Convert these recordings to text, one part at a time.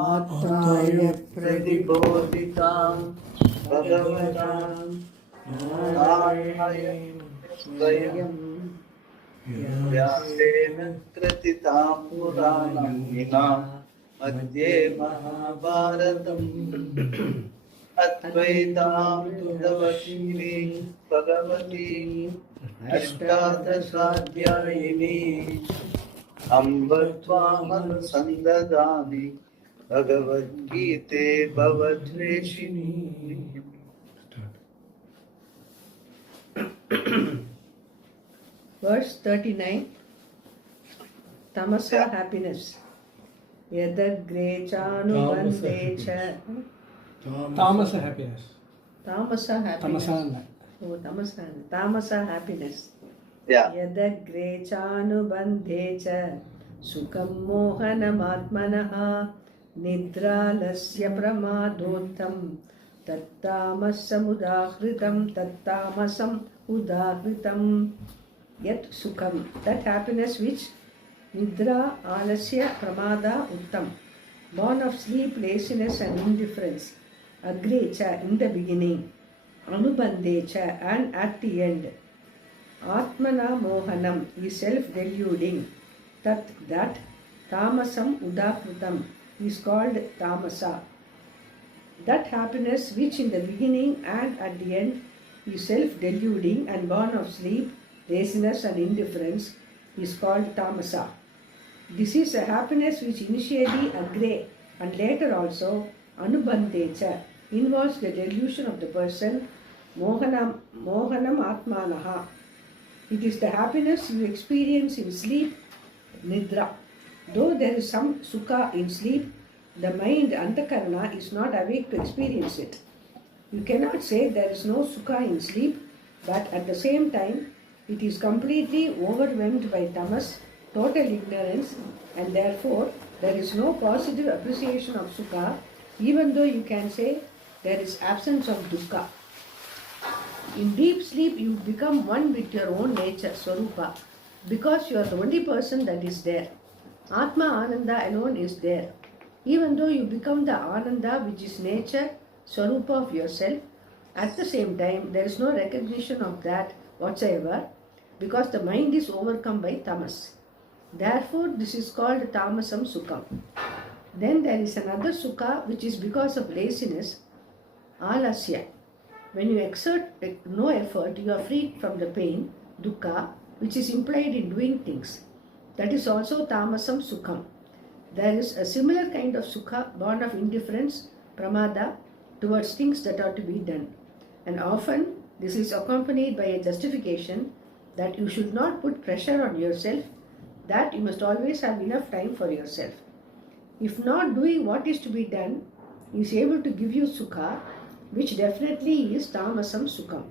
आत्माय प्रतिबोधितां भगवतां नारायणेन स्वयं व्यासेन कृतितां पुराणमिमां मध्ये महाभारतम् अद्वैतामृतवर्षिणी भगवती अष्टादशाध्यायिनी अम्ब त्वामनुसन्ददामि भगवद्गीते भवद्वेषिणी. Verse 39. Tamasa happiness. Yadagre chanubandhe cha. Tamasa happiness. Tamasa happiness. Oh, tamasa happiness. Yeah. Yadagre chanubandhe cha. Sukam mohanamaatmanaha. Nidralasya pramadottam. Tattamasam udahritam. Yet sukam, that happiness which nidra, alasya, pramada, uttam, born of sleep, laziness and indifference, agrecha, in the beginning, anubandhecha, and at the end, atmana mohanam, is self-deluding, that, tamasam udakritam, is called tamasa. That happiness which in the beginning and at the end is self-deluding and born of sleep, laziness and indifference is called tamasa. This is a happiness which initially agre and later also anubandhecha involves the delusion of the person mohanam atmanaha. It is the happiness you experience in sleep, nidra. Though there is some sukha in sleep, the mind antakarana is not awake to experience it. You cannot say there is no sukha in sleep, but at the same time it is completely overwhelmed by tamas, total ignorance, and therefore there is no positive appreciation of sukha, even though you can say there is absence of dukkha. In deep sleep you become one with your own nature, swarupa, because you are the only person that is there. Atma Ananda alone is there. Even though you become the Ananda which is nature, swarupa of yourself, at the same time there is no recognition of that whatsoever, because the mind is overcome by tamas. Therefore this is called tamasam sukham. Then there is another sukha which is because of laziness, alasya. When you exert no effort, you are freed from the pain, dukkha, which is implied in doing things. That is also tamasam sukham. There is a similar kind of sukha born of indifference, pramada, towards things that are to be done. And often this is accompanied by a justification that you should not put pressure on yourself, that you must always have enough time for yourself. If not doing what is to be done is able to give you sukha, which definitely is tamasam sukham.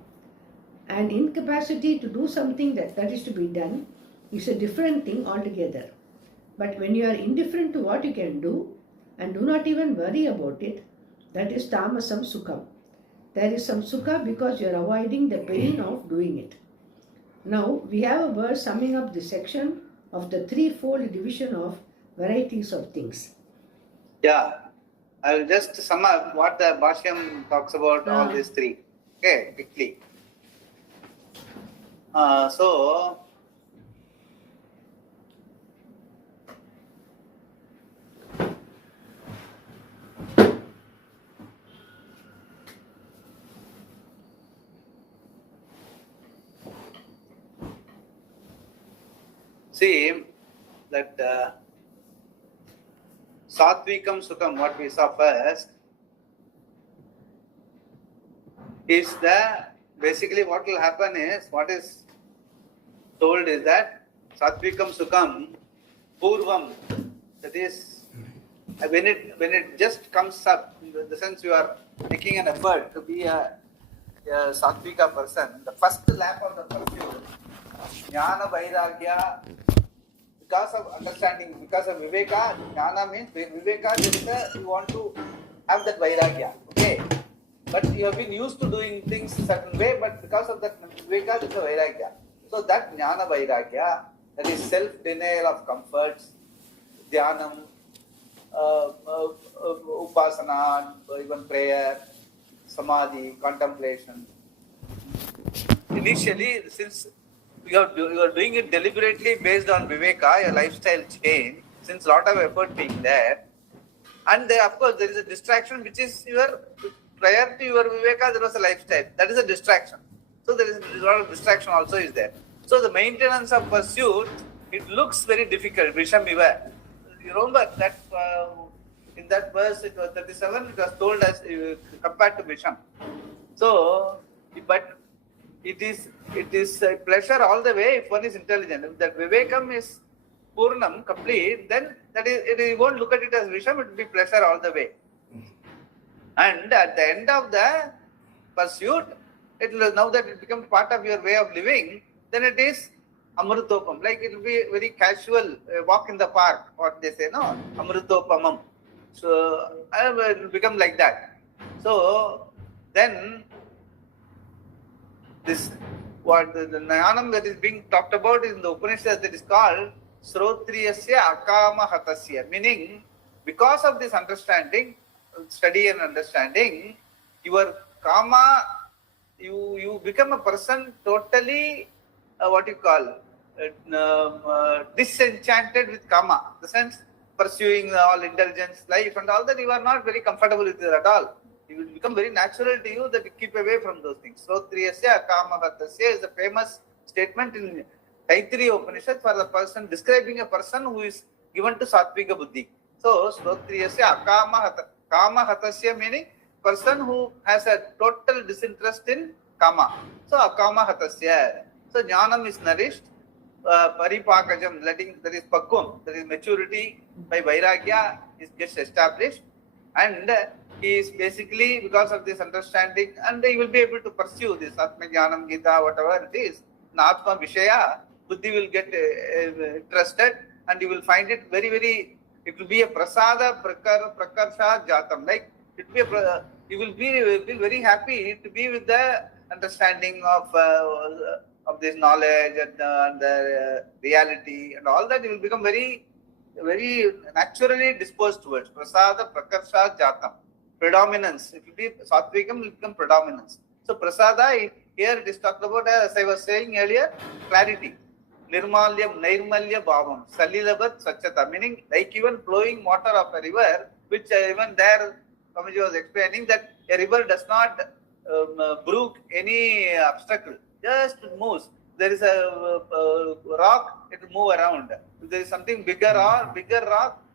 And incapacity to do something that is to be done is a different thing altogether. But when you are indifferent to what you can do and do not even worry about it, that is tamasam sukham. There is some sukha because you are avoiding the pain of doing it. Now we have a verse summing up this section of the threefold division of varieties of things. Yeah, I will just sum up what the Bhashyam talks about all these three. Okay, quickly. So see that Satvikam Sukham, what we saw first, is that basically what will happen is, what is told is that Satvikam Sukham Purvam, that is when it just comes up, in the sense you are making an effort to be a Satvika person, the first lap of the pursuit, Jnana Vairagya, because of understanding, because of Viveka, Jnana means Viveka is you want to have that Vairagya, okay? But you have been used to doing things a certain way, but because of that Viveka, there is a Vairagya. So that Jnana Vairagya, that is self-denial of comforts, Dhyanam, upasana, even prayer, samadhi, contemplation. Initially, since you are doing it deliberately based on viveka, your lifestyle change, since lot of effort being there, and there, of course, there is a distraction which is prior to your viveka, there was a lifestyle. That is a distraction. So there is a lot of distraction also is there. So the maintenance of pursuit, it looks very difficult. Visham iva. You remember that in that verse, it was 37, it was told as compared to Visham. So, but it is a pleasure all the way if one is intelligent. If that vivekam is Purnam, complete, then that is, you won't look at it as Visham, it will be pleasure all the way. And at the end of the pursuit, it will, now that it becomes part of your way of living, then it is Amrutopam. Like it will be very casual walk in the park, what they say, no? Amrutopamam. So it will become like that. So then this, what the jnanam that is being talked about in the Upanishad, that is called Srotriyasya Akama Hatasya, meaning because of this understanding, study and understanding, your kama, you become a person totally, what you call, disenchanted with kama, the sense pursuing all indulgence, life and all that, you are not very comfortable with it at all. It will become very natural to you that you keep away from those things. Srotriyasya Akama Hatasya is a famous statement in Taittiriya Upanishad for the person, describing a person who is given to Sattvika Buddhi. So, Srotriyasya Kama Hatasya meaning person who has a total disinterest in Kama. So, Akama Hatasya. So, Jnanam is nourished, Paripakajam, letting, that is Pakkum, that is maturity by Vairagya, gets established, and he is basically, because of this understanding, and he will be able to pursue this Atma Jnanam Gita, whatever it is, Atma Vishaya, Buddhi will get interested, and you will find it very, very, it will be a prasada prakarsha jatam, like it will be you will feel very happy to be with the understanding of this knowledge and the reality and all that. You will become very, very naturally disposed towards prasada prakarsha jatam, predominance. It will be Sattvikam will become predominance. So prasada, here it is talked about, as I was saying earlier, clarity. Nirmalyam, Nirmalya Bhavam, Salilabat Swachhata, meaning like even flowing water of a river, which even there, Swamiji was explaining that a river does not brook any obstacle, just moves. There is a rock, it will move around. If there is something bigger rock,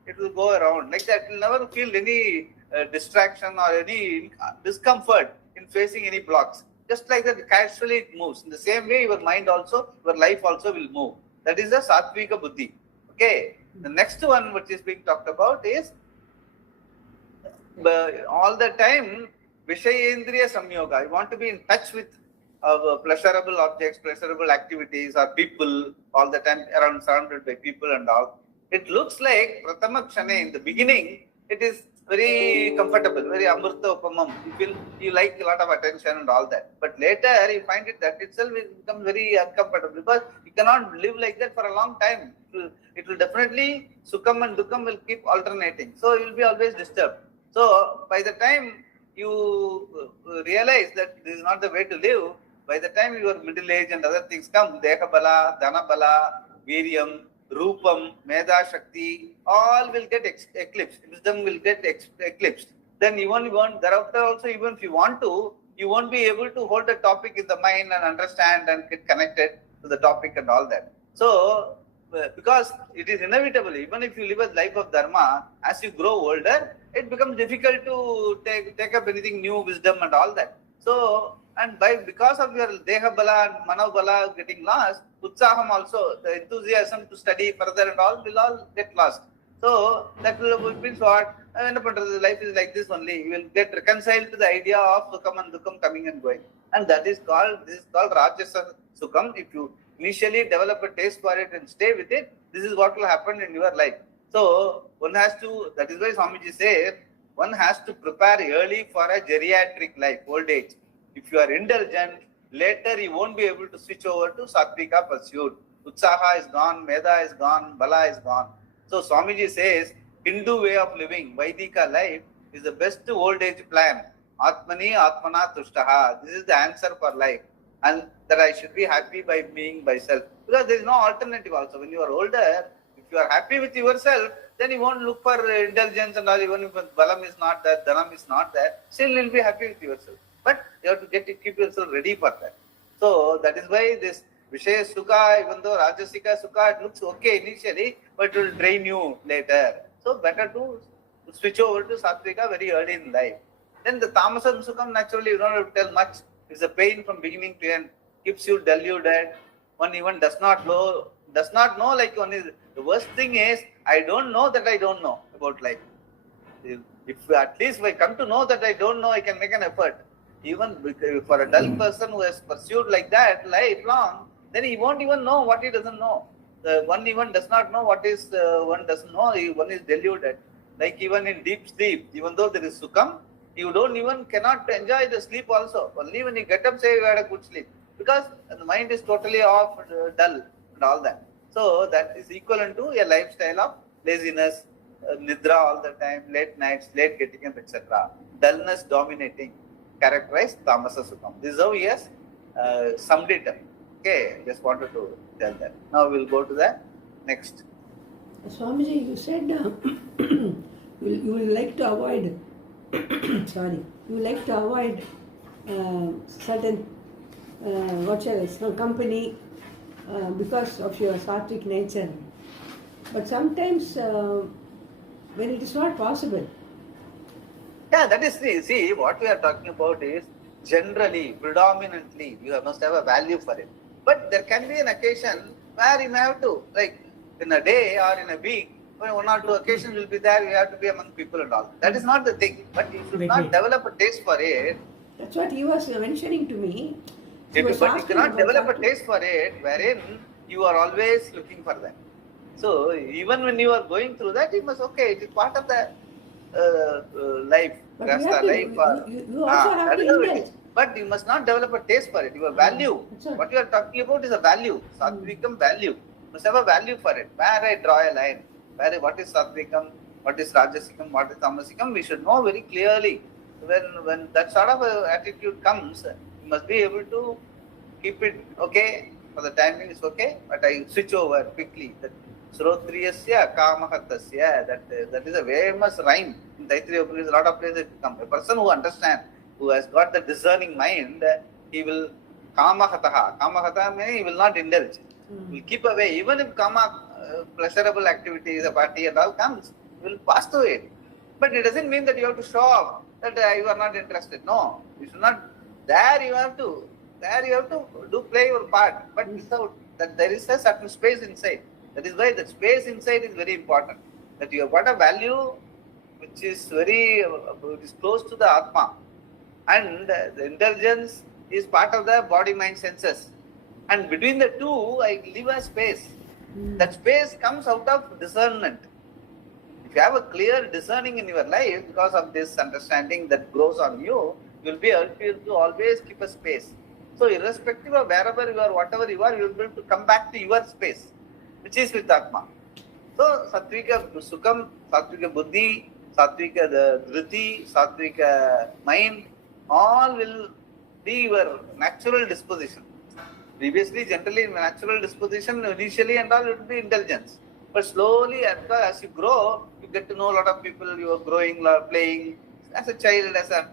it will go around. Like that, it will never feel any distraction or any discomfort in facing any blocks. Just like that, casually it moves. In the same way, your mind also, your life also will move. That is the Sattvika Buddhi. Okay. The next one which is being talked about is all the time Vishayendriya Samyoga. You want to be in touch with pleasurable objects, pleasurable activities or people all the time, around surrounded by people and all. It looks like Pratama Kshane, in the beginning, it is very comfortable, very amrta upamam. You like a lot of attention and all that. But later you find it that itself will become very uncomfortable because you cannot live like that for a long time. It will definitely, sukham and dukkam will keep alternating. So you will be always disturbed. So by the time you realize that this is not the way to live, by the time your middle age and other things come, Deha Bala, Dana Bala, Viryam, Rupam, Meda Shakti, all will get eclipsed. Wisdom will get eclipsed. Then even you want, thereafter also, even if you want to, you won't be able to hold the topic in the mind and understand and get connected to the topic and all that. So, because it is inevitable, even if you live a life of dharma, as you grow older, it becomes difficult to take up anything new, wisdom and all that. So, and because of your Deha Bala and Mano Bala getting lost, Utsaham also, the enthusiasm to study further and all will all get lost. So that will mean what? Life is like this only. You will get reconciled to the idea of Sukham and Dukkam coming and going. And that is called, this is called Rajasa Sukham. If you initially develop a taste for it and stay with it, this is what will happen in your life. So one has to, that is why Swamiji says, one has to prepare early for a geriatric life, old age. If you are indulgent, later you won't be able to switch over to Sattvika pursuit. Utsaha is gone, Meda is gone, Bala is gone. So Swamiji says, Hindu way of living, Vaidika life, is the best old age plan. Atmani Atmana Tushtaha. This is the answer for life. And that I should be happy by being myself. Because there is no alternative also. When you are older, if you are happy with yourself, then you won't look for indulgence and all. Even if Balam is not there, Dhanam is not there, still you will be happy with yourself. But you have to keep yourself ready for that. So that is why this Vishaya Sukha, even though Rajasika Sukha, it looks okay initially, but it will drain you later. So better to switch over to Sattvika very early in life. Then the Tamasam Sukham, naturally you don't have to tell much. It's a pain from beginning to end, keeps you deluded. One even does not know like one is, the worst thing is, I don't know that I don't know about life. If at least if I come to know that I don't know, I can make an effort. Even for a dull person who has pursued like that lifelong, then he won't even know what he doesn't know. One even does not know what is one doesn't know. One is deluded. Like even in deep sleep, even though there is sukham, you cannot enjoy the sleep also. Only when you get up, say you had a good sleep, because the mind is totally off, dull, and all that. So that is equivalent to a lifestyle of laziness, nidra all the time, late nights, late getting up, etc. Dullness dominating, characterized tamasa sukham. This is how he has summed it up. Okay, just wanted to tell that. Now we'll go to the next. Swamiji, you said you will like to avoid sorry, you like to avoid certain company because of your sattvic nature. But sometimes when it is not possible. Yeah, that is see what we are talking about is generally, predominantly, you must have a value for it. But there can be an occasion where you may have to, like in a day or in a week, when one or two occasions will be there, you have to be among people and all. That is not the thing. But you should not develop a taste for it. That's what he was mentioning to me. But you cannot develop a taste for it wherein you are always looking for that. So even when you are going through that, you must, okay, it is part of the life. But you also have to indulge. But you must not develop a taste for it. Your value. What you are talking about is a value. Sattvikam value. You must have a value for it. Where I draw a line. What is Sattvikam, what is Rajasikam, what is Tamasikam, we should know very clearly. When that sort of attitude comes, you must be able to keep it okay. For the timing is okay, but I switch over quickly. That Srotriyasya Kamahatasya, that is a famous rhyme. In Taittiriya Upanishad, a lot of places it comes. A person who understands, who has got the discerning mind, he will Kamahataha means he will not indulge. He will keep away. Even if pleasurable activities, a party and all comes, you will pass through it. But it doesn't mean that you have to show off that you are not interested. No, you should not. There you have to play your part. But without that, there is a certain space inside. That is why the space inside is very important. That you have got a value which is it is close to the Atma. And the intelligence is part of the body, mind, senses. And between the two, I leave a space. That space comes out of discernment. If you have a clear discerning in your life, because of this understanding that grows on you, you will be able to always keep a space. So irrespective of wherever you are, whatever you are, you will be able to come back to your space, which is with Atma. So Sattvika Sukham, Sattvika Buddhi, Sattvika Dhriti, Sattvika mind, all will be your natural disposition. Previously, generally, in natural disposition, initially and all, it will be intelligence. But slowly, as you grow, you get to know a lot of people, you are growing, playing, as a child, as a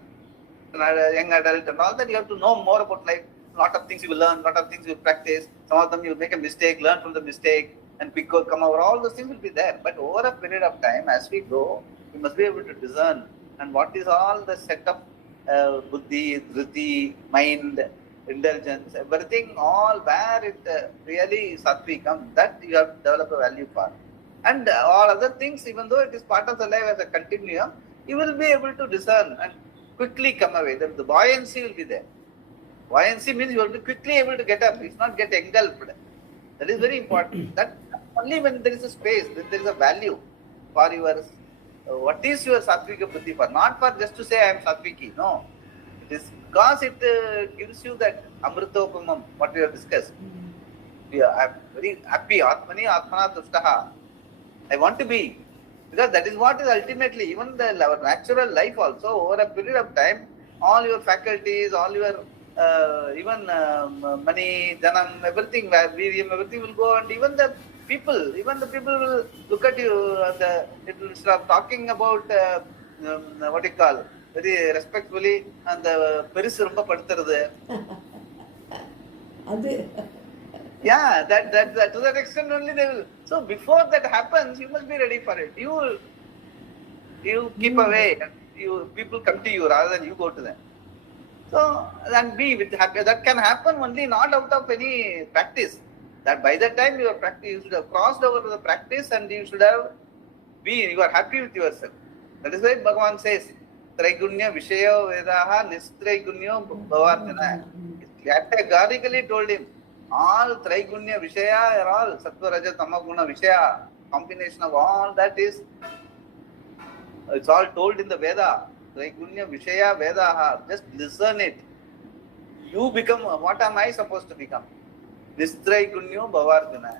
young adult and all that, you have to know more about life. A lot of things you will learn, a lot of things you will practice. Some of them you will make a mistake, learn from the mistake, and come over. All those things will be there. But over a period of time, as we grow, we must be able to discern. And what is all the set of buddhi, dhriti, mind, indulgence, everything, all where it really sattvikam, that you have to develop a value for. And all other things, even though it is part of the life as a continuum, you will be able to discern and quickly come away. The buoyancy will be there. Buoyancy means you will be quickly able to get up. It's not get engulfed. That is very important. That only when there is a space, when there is a value for your, what is your sattvika buddhi for? Not for just to say I am sattviki. No. It is because it gives you that amritopamam, what we have discussed. I am very happy. Atmani Atmana Tushtaha. I want to be Because that is what is ultimately, even our natural life also, over a period of time, all your faculties, all your even money, dhanam, everything, virium, everything will go, and even the people will look at you, it will start talking about, what do you call, very respectfully, and the peris romba padutharadhu. Yeah, that to that extent only they will. So before that happens, you must be ready for it. You keep away, and people come to you rather than you go to them. So and be with happy. That can happen only not out of any practice. That by the time you should have crossed over to the practice, and you are happy with yourself. That is why Bhagavan says, Traigunya Vishaya Vedaha Nistraigunya Bhavarjana. Categorically told him, all Traigunya Vishaya are all Sattva Raja Tama Guna Vishaya. Combination of all that is, it's all told in the Veda. Traigunya Vishaya Vedaha. Just listen it. You become, what am I supposed to become? Nistraigunya Bhavarjana.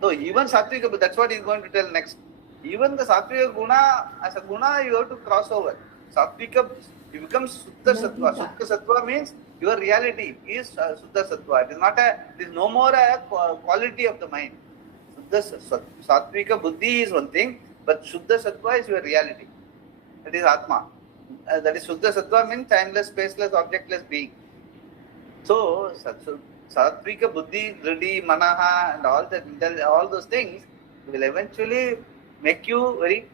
So even Sattvika, that's what he's going to tell next. Even the Sattvika Guna, as a Guna, you have to cross over. Sattvika, you become Suddha Sattva. Suddha Sattva means your reality is Suddha Sattva. It is no more a quality of the mind. Sattvika Buddhi is one thing, but Suddha Sattva is your reality. That is Atma. That is Suddha Sattva means timeless, spaceless, objectless being. So Sattvika Buddhi, Vriddhi, Manaha, and all those things will eventually make you very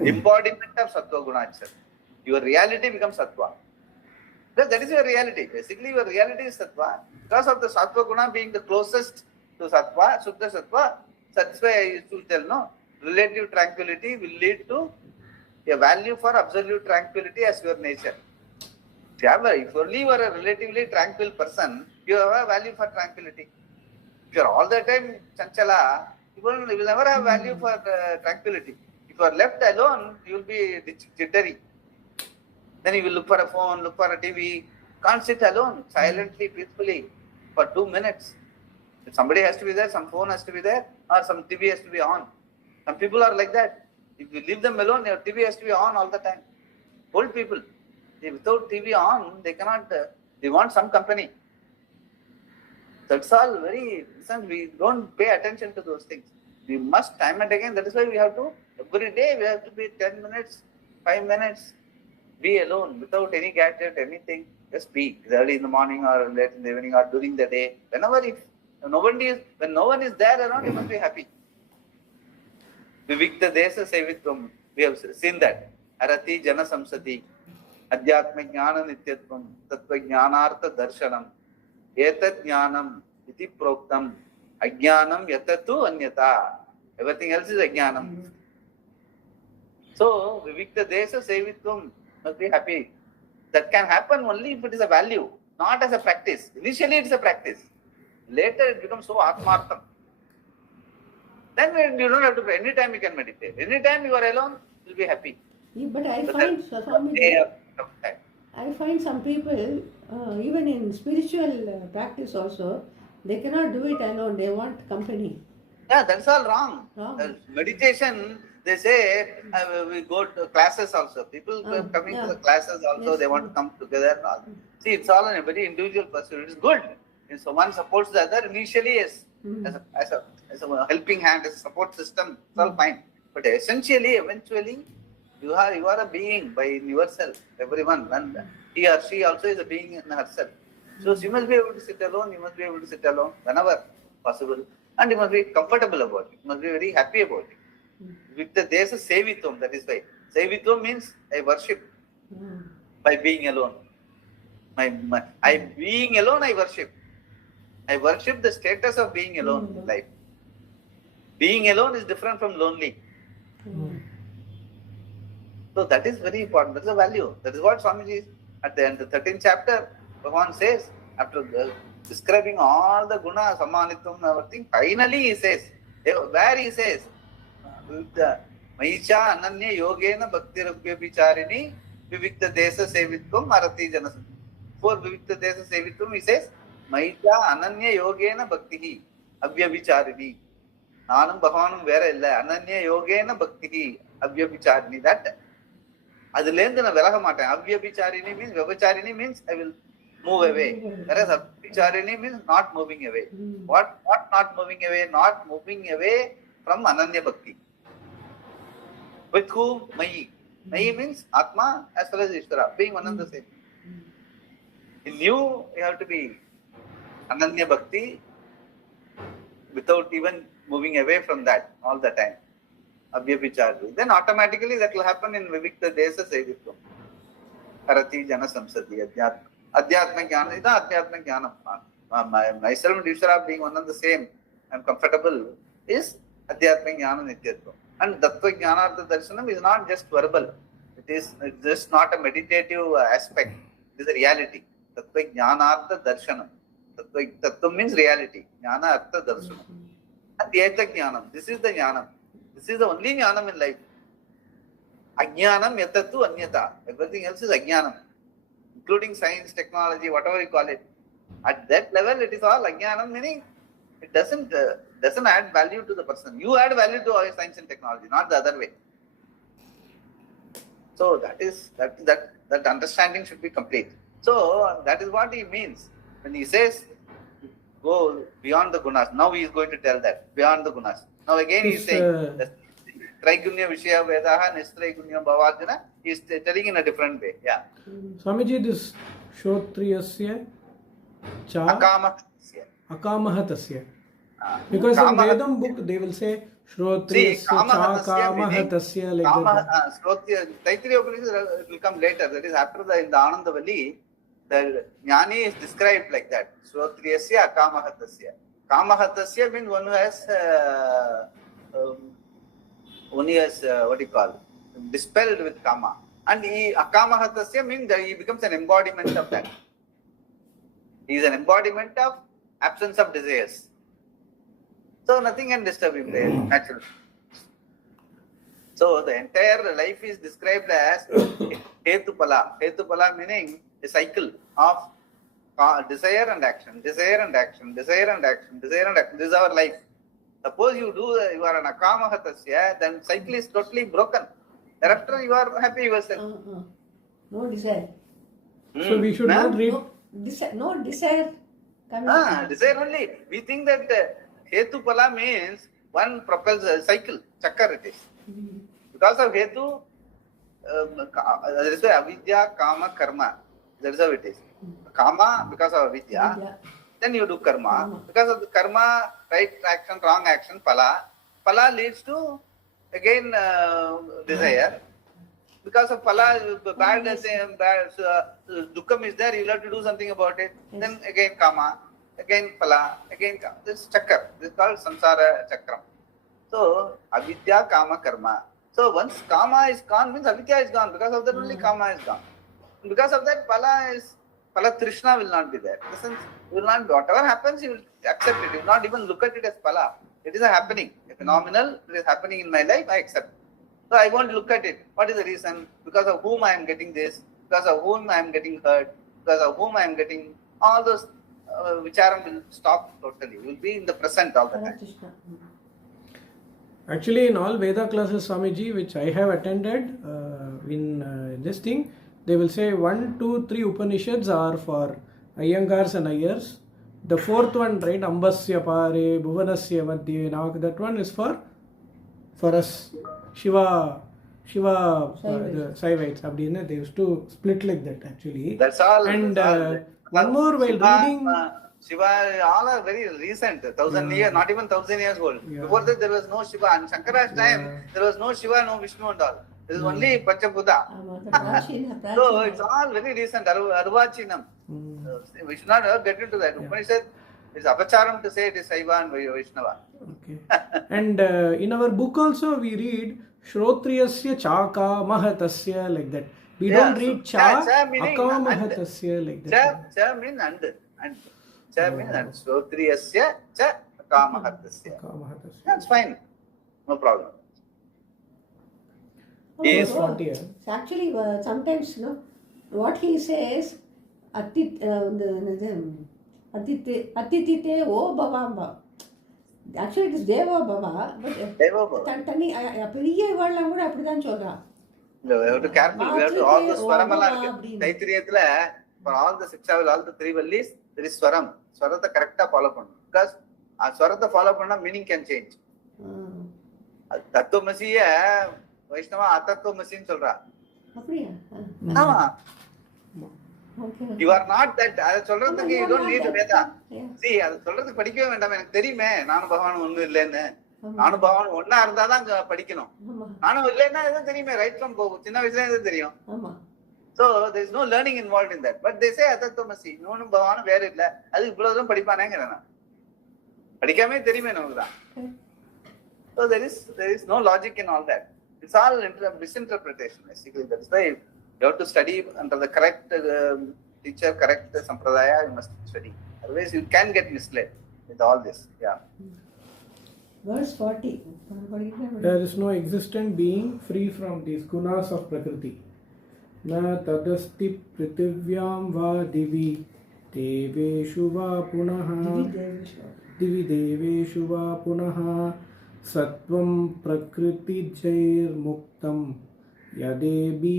embodiment of Sattva Guna itself. Your reality becomes Sattva. That is your reality. Basically, your reality is Sattva. Because of the Sattva Guna being the closest to Sattva, Suddha Sattva, that's why I used to tell, no, relative tranquility will lead to a value for absolute tranquility as your nature. If only you are a relatively tranquil person, you have a value for tranquility. If you are all the time chanchala, you will never have value for tranquility. If you are left alone, you will be jittery. Then you will look for a phone, look for a TV. Can't sit alone, silently, peacefully, for 2 minutes. If somebody has to be there, some phone has to be there, or some TV has to be on. Some people are like that. If you leave them alone, your TV has to be on all the time. Old people, without TV on, they cannot, they want some company. That's all we don't pay attention to those things. We must time and again, that is why we have to, every day we have to be 10 minutes, 5 minutes, be alone, without any gadget, anything, just be, early in the morning or late in the evening or during the day. When no one is there around, you must be happy. Vivikta Desa Sevitvam, we have seen that. Arati Jana Samsati, Adhyatma Jnana Nityatvam, Tattva Jnanartha Darshanam, Etat Jnanam, Iti Proktam, Ajnanam Yatatu Anyata. Everything else is Ajnanam. So, Vivikta Desa Sevitvam, must be happy. That can happen only if it is a value, not as a practice. Initially it is a practice. Later it becomes so Atmartham. Then you don't have to pray. Anytime you can meditate. Anytime you are alone, you will be happy. Yeah, but I find some people, even in spiritual practice also, they cannot do it alone. They want company. Yeah, that's all wrong. Meditation, they say, we go to classes also. People coming to the classes also, yes, they want to come together. See, it's all a very individual pursuit. It's good. If someone supports the other, initially, yes, as a helping hand, as a support system, it's all fine. But essentially, eventually, you are a being by yourself, everyone. And he or she also is a being in herself. So she must be able to sit alone, you must be able to sit alone whenever possible. And you must be comfortable about it. You must be very happy about it. With the Desa Sevitvam, that is why. Sevitvam means I worship by being alone. Being alone, I worship. I worship the status of being alone in life. Being alone is different from lonely. So that is very important. That's a value. That is what Swamiji at the end of the 13th chapter, Bhagavan says, after describing all the gunas, samanitvam, everything, finally he says, where he says, Maisha Ananya Yogena Bhakti Rabhya Vicharini Vivikta Desa Sevitvam Arati Janasam. For Vivikta Desa Sevitvam, he says, Maisha Ananya Yogena Bhakti Abhya Vicharini. நானும் பகவானும் வேற இல்லை. அனன்ய யோகேன பக்தி அவ்யபிச்சாரிணி. That அதுல இருந்து நான் விலக மாட்டேன். அவ்யபிச்சாரிணி மீன்ஸ் விபச்சாரிணி means I will move away. Whereas abhicharini means not moving away. What not moving away? Not moving away from ananya bhakti. With whom? Mayi. Mayi means Atma as well as Ishvara, being one and the same. In you, you have to be ananya bhakti without even moving away from that all the time. Abhyabhichari. Then automatically that will happen in Vivikta Desa Seditvam. Harati Jana Samsati Adhyatma. Adhyatma Jnana is Adhyatma Jnana. Myself and Ishvara being one and the same, I am comfortable, is Adhyatma Jnana Nityatva. And Tattva Jnanartha Darshanam is not just verbal. It's just not a meditative aspect. It is a reality. Tattva Jnanartha Darshanam. Tattva means reality. Jnana Artha Darshanam. And Yeta Jnanam. This is the Jnanam. This is the only Jnanam in life. Ajnanam Yatatu Anyata. Everything else is Ajnanam. Including science, technology, whatever you call it. At that level, it is all Ajnanam, meaning it doesn't add value to the person. You add value to all science and technology, not the other way. So that understanding should be complete. So that is what he means when he says go beyond the gunas. Now he is going to tell that beyond the gunas. Now again he is saying Traigunya Vishaya Vedaha Nistraigunya Bhavajana. He is telling in a different way. Yeah. Swamiji, this Shrotriyasya Cha Akamahatasya. Because in Vedam book they will say Shrotriyasya Cha Akamahatasya like that. Taittiriya Upanishad will come later. That is after in the Anandavalli, the Jnani is described like that. Shrotriyasya Akamahatasya. Kamahatasya means one who has what do you call? Dispelled with kama. And akamahatasya means that he becomes an embodiment of that. He is an embodiment of absence of desires. So nothing can disturb him there, naturally. So the entire life is described as Hetupala. Hetupala meaning a cycle of desire and action, desire and action, desire and action, desire and action. This is our life. Suppose you are an akamahatasya, then cycle is totally broken. Thereafter you are happy yourself. No desire. So we should not read. No desire. Desire only. We think that Hetupala means one propels a cycle, chakra it is. Because of Hetu, there is avidya, kama, karma. That is how it is. Kama, because of avidya. Then you do karma. Because of the karma, right action, wrong action, phala. Phala leads to, again, desire. Because of phala, bad dukkam is there, you will have to do something about it. Yes. Then again kama, again phala, again kama. This is chakra. This is called samsara chakram. So, avidya, kama, karma. So, once kama is gone, means avidya is gone. Because of that only kama is gone. Because of that, phala trishna will not be there. In the sense, you will not, whatever happens, you will accept it. You will not even look at it as phala. It is a happening, a phenomenal. It is happening in my life, I accept. So I won't look at it. What is the reason? Because of whom I am getting this, because of whom I am getting hurt, because of whom I am getting, all those vicharam will stop totally. You will be in the present all the time. Actually, in all Veda classes, Swamiji, which I have attended, in this thing, they will say 1, 2, 3 Upanishads are for Iyengars and Iyers. The fourth one, right, Ambasya Pare, Bhuvanasya Madhye, now that one is for us. Shiva, Saivites, they used to split like that actually. That's all. And one more while reading. Shiva, all are very recent, 1,000 years, not even 1,000 years old. Yeah. Before that, there was no Shiva. In Shankara's time, there was no Shiva, no Vishnu and all. This is only Panchabuddha. So it's all very recent, Arvachinam. We should not get into that. Upanishad is apacharam to say it is Saiva and Vaishnava. Okay. And in our book also we read Shrotriyasya Chaka Mahatasya like that. We don't read Cha Akamahatasya like that. Cha means and. Cha means and. Shrotriyasya Cha Akamahatasya. That's fine. No problem. Yes. Actually, sometimes, what he says, Atitite O Bhavamba. Actually it is Deva Bhava but Deva Bhava. தனி பெரிய இவாள்லாம் கூட அப்படிதான் சொல்றான். We have to careful. We have to all the swaram எல்லாம் இருக்கு. அப்படின்னு. தைத்திரியத்துல for all the six hours, all the three valleys, there is swaram. ஸ்வரத்தை கரெக்டா ஃபாலோ பண்ணணும். Because ஸ்வரத்தை ஃபாலோ பண்ணா மீனிங் கேன் சேஞ்ச். தத்துவமசிய வைஷ்ணவா அத்தத்துவமசின்னு சொல்றா. அப்படியா? ஆமா. Okay. You are not that. அதை சொல்றதுக்கு you don't need Veda. See, அதை சொல்றதுக்கு படிக்கவே வேண்டாம். எனக்கு தெரியுமே நானும் பகவான் ஒண்ணும் இல்லைன்னு. நானும் பகவான் ஒன்னா இருந்தாதான் படிக்கணும். நானும் இல்லைன்னா எதுவும் தெரியுமே, ரைட் ஃப்ரம் சின்ன வயசுல எதுவும் தெரியும். So there is no learning involved in that. But they say அத்தத்துவமசி, இன்னொன்னும் பகவானும் வேற இல்ல. அது இவ்வளவு தூரம் படிப்பானேங்கிறேன். படிக்காமே தெரியுமே நமக்கு தான். So there is no logic in all that. It's all misinterpretation basically. That's why you have to study under the correct teacher, correct sampradaya. You must study. Otherwise, you can get misled with all this. Yeah. Verse 40. There is no existent being free from these gunas of Prakriti. Na tadasti prithvyam va divi deveshu va punaha divi deveshu va punaha sattvam prakriti jair muktam yadebi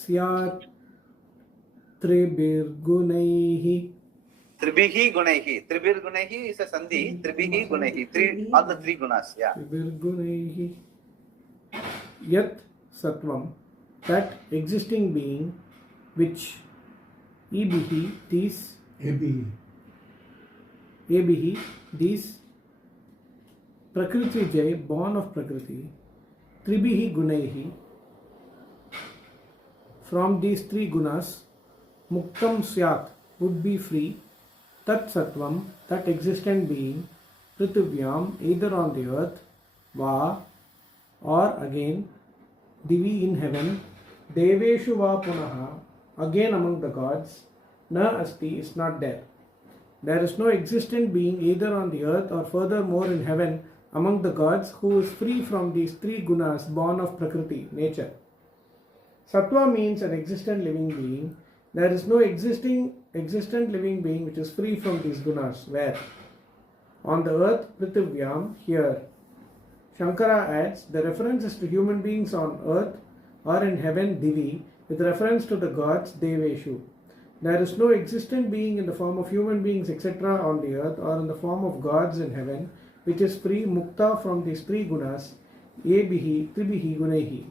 syat tribir gunaihi. Tribihi gunaihi. Tribir gunaihi is a sandhi. Tribihi gunaihi. All the three gunas. Yeah. Tribir gunaihi. Yat sattvam, that existing being which ebihi, these Prakriti Jai, born of Prakriti, Tribihi Gunaihi, from these three gunas, Muktam Syat, would be free, Tat Sattvam, that existent being, Prithivyam, either on the earth, Va, or again, Divi in heaven, Deveshu Va Punaha, again among the gods, Na Asti is not there. There is no existent being either on the earth or furthermore in heaven among the gods who is free from these three gunas born of Prakriti, nature. Sattva means an existent living being. There is no existent living being which is free from these gunas. Where? On the earth, Prithivyam, here. Shankara adds, the reference is to human beings on earth or in heaven, Divi, with reference to the gods, Deveshu. There is no existent being in the form of human beings, etc. on the earth or in the form of gods in heaven, which is free, mukta, from these three gunas, ebihi, tribihi, gunaihi.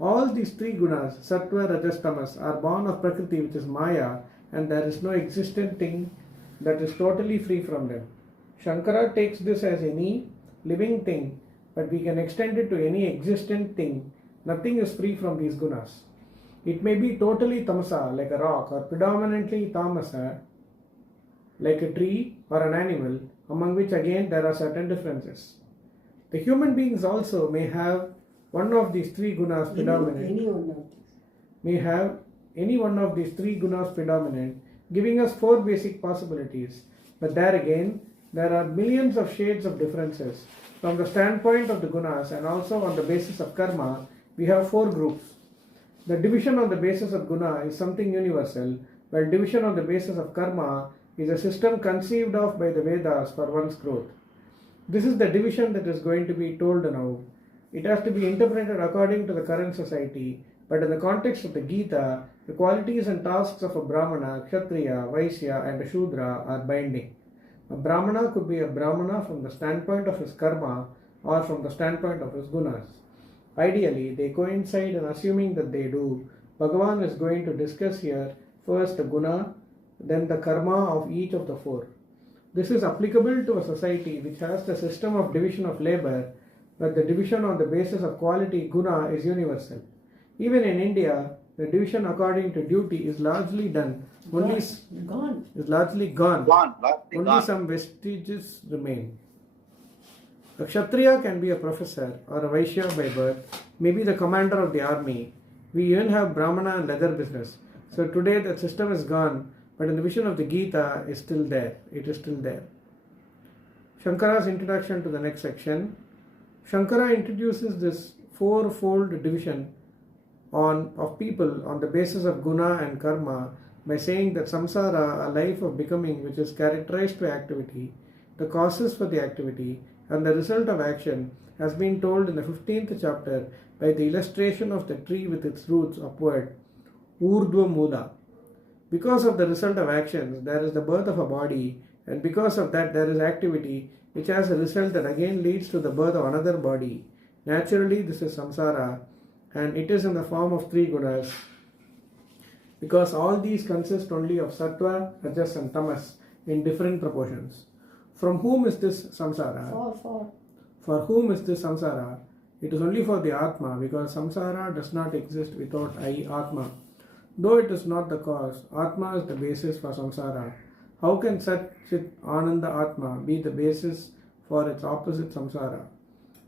All these three gunas, sattva, rajas, tamas, are born of Prakriti, which is Maya, and there is no existent thing that is totally free from them. Shankara takes this as any living thing, but we can extend it to any existent thing. Nothing is free from these gunas. It may be totally tamasa, like a rock, or predominantly tamasa, like a tree or an animal, among which again there are certain differences. The human beings also may have one of these three gunas predominant. May have any one of these three gunas predominant, giving us four basic possibilities. But there again, there are millions of shades of differences. From the standpoint of the gunas and also on the basis of karma, we have four groups. The division on the basis of guna is something universal, while division on the basis of karma is a system conceived of by the Vedas for one's growth. This is the division that is going to be told now. It has to be interpreted according to the current society, but in the context of the Gita, the qualities and tasks of a Brahmana, Kshatriya, Vaishya and a Shudra are binding. A Brahmana could be a Brahmana from the standpoint of his karma or from the standpoint of his gunas. Ideally, they coincide in assuming that they do. Bhagavan is going to discuss here first the guna, then the karma of each of the four. This is applicable to a society which has the system of division of labor, but the division on the basis of quality guna is universal. Even in India, the division according to duty is largely done. Only gone. Only some vestiges remain. A Kshatriya can be a professor or a Vaishya by birth, maybe the commander of the army. We even have Brahmana and leather business. So today that system is gone, but in the vision of the Gita is still there. It is still there. Shankara's introduction to the next section. Shankara introduces this fourfold division of people on the basis of guna and karma by saying that samsara, a life of becoming which is characterized by activity, the causes for the activity, and the result of action has been told in the 15th chapter by the illustration of the tree with its roots upward, Urdhva Mula. Because of the result of actions, there is the birth of a body, and because of that, there is activity, which has a result that again leads to the birth of another body. Naturally, this is samsara, and it is in the form of three gunas, because all these consist only of sattva, rajas, and tamas in different proportions. From whom is this samsara? For whom is this samsara? It is only for the Atma, because samsara does not exist without I, Atma. Though it is not the cause, Atma is the basis for samsara. How can Sat Chit Ananda Atma be the basis for its opposite samsara?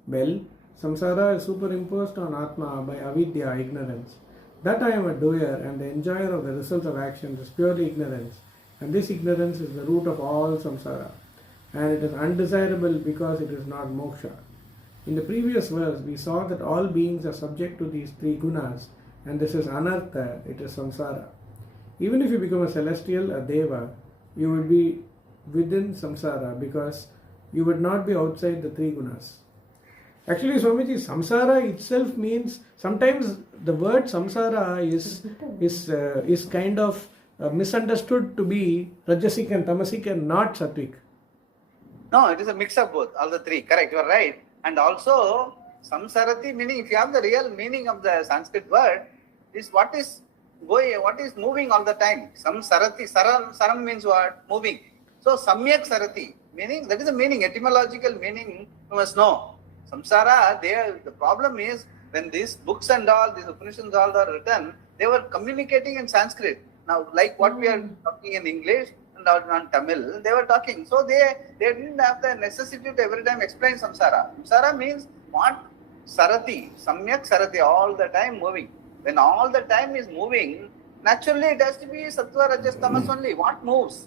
Well, samsara is superimposed on Atma by avidya, ignorance. That I am a doer and the enjoyer of the results of actions is purely ignorance, and this ignorance is the root of all samsara, and it is undesirable because it is not moksha. In the previous verse, we saw that all beings are subject to these three gunas, and this is anartha, it is samsara. Even if you become a celestial, a deva, you will be within samsara because you would not be outside the three gunas. Actually, Swamiji, samsara itself means, sometimes the word samsara is kind of misunderstood to be rajasic and tamasic and not sattvic. No, it is a mix of both, all the three. Correct, you are right. And also, samsarati meaning, if you have the real meaning of the Sanskrit word, is what is moving all the time. Samsarati, saram means what? Moving. So, samyak sarati, meaning, that is the meaning, etymological meaning, you must know. Samsara, the problem is, when these books and all, these Upanishads all are written, they were communicating in Sanskrit. Now, like what we are talking in English and on Tamil, they were talking. So, they didn't have the necessity to every time explain samsara. Samsara means what? Sarati, samyak sarati, all the time moving. When all the time is moving, naturally it has to be sattva, rajas, tamas only. What moves?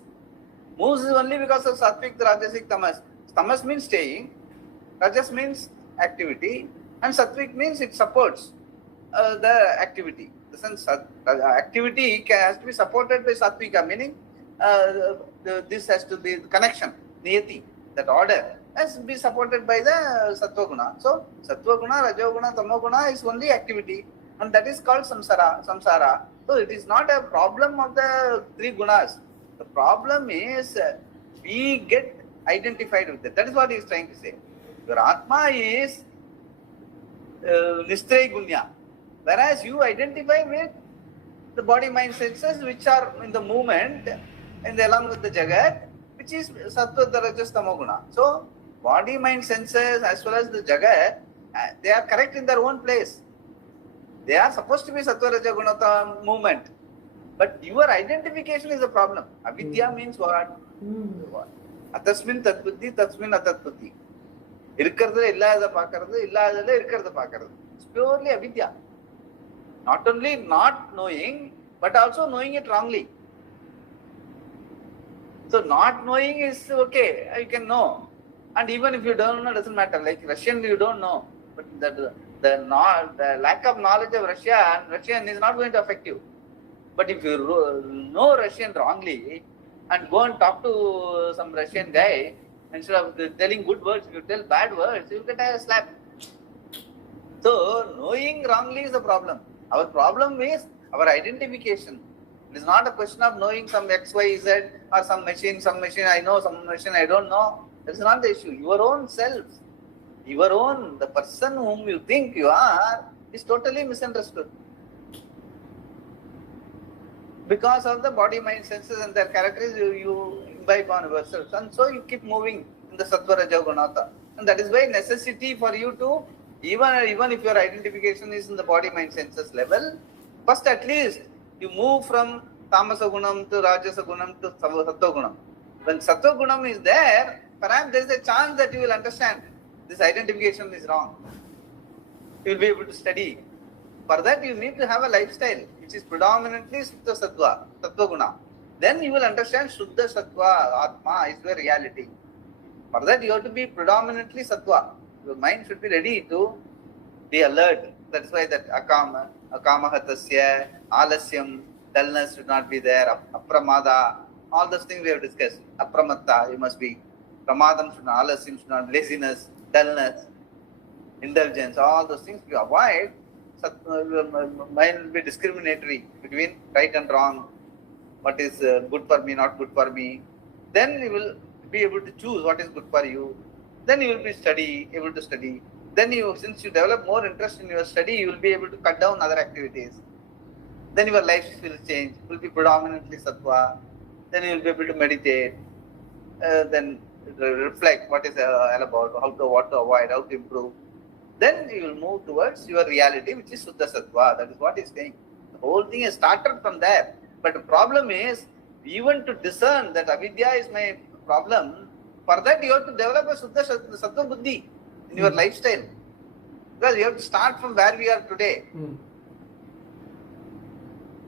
Moves is only because of sattvic, rajasic, tamas. Tamas means staying, rajas means activity, and sattvic means it supports the activity. The sense activity has to be supported by sattvika, meaning this has to be the connection, niyati, that order has to be supported by the sattva guna. So sattva guna, rajo guna, tamo guna is only activity, and that is called samsara. So it is not a problem of the three gunas. The problem is we get identified with it. That is what he is trying to say. Your Atma is Nistraya Gunya, whereas you identify with the body, mind, senses which are in the movement and along with the Jagat, which is Sattva, Rajas, Tamoguna. So, body, mind, senses as well as the Jagat, they are correct in their own place. They are supposed to be Sattva, Raja, Gunata movement. But your identification is the problem. Avidya means what? Atasmin tatbuddhi, tatsmin atatbuddhi. Irkarada illadha paakkaradhu, illadha irkarada paakkaradhu. It's purely avidya. Not only not knowing, but also knowing it wrongly. So not knowing is okay, you can know. And even if you don't know, doesn't matter. Like Russian, you don't know. But the lack of knowledge of Russian is not going to affect you. But if you know Russian wrongly and go and talk to some Russian guy, instead of telling good words, if you tell bad words, you get a slap. So knowing wrongly is the problem. Our problem is our identification. It is not a question of knowing some X, Y, Z or some machine I know, some machine I don't know. That is not the issue. Your own self, the person whom you think you are is totally misunderstood. Because of the body, mind, senses and their characteristics, you imbibe on yourself. And so you keep moving in the Sattva, Raja, Gunata. And that is why necessity for you to, even if your identification is in the body, mind, senses level, first at least you move from Tamasa Gunam to Rajasa Gunam to Sattva Gunam. When Sattva Gunam is there, perhaps there is a chance that you will understand this identification is wrong. You will be able to study. For that, you need to have a lifestyle which is predominantly Shuddha Sattva, Sattva Guna. Then you will understand Shuddha Sattva, Atma is the reality. For that, you have to be predominantly Sattva. Your mind should be ready to be alert. That's why that Akamahatasya, Alasyam, dullness should not be there, Apramada, all those things we have discussed. Apramatta, you must be pramadam should not, alasya should not, laziness, dullness, indulgence, all those things you avoid. Mind will be discriminatory between right and wrong, what is good for me, not good for me. Then you will be able to choose what is good for you. Then you will be able to study. Then since you develop more interest in your study, you will be able to cut down other activities. Then your life will change. It will be predominantly sattva. Then you will be able to meditate. Then reflect what is all about, what to avoid, how to improve. Then you will move towards your reality, which is Suddha Sattva. That is what he is saying. The whole thing is started from there. But the problem is, even to discern that avidya is my problem, for that you have to develop a Suddha Sattva Buddhi in your lifestyle. Because you have to start from where we are today.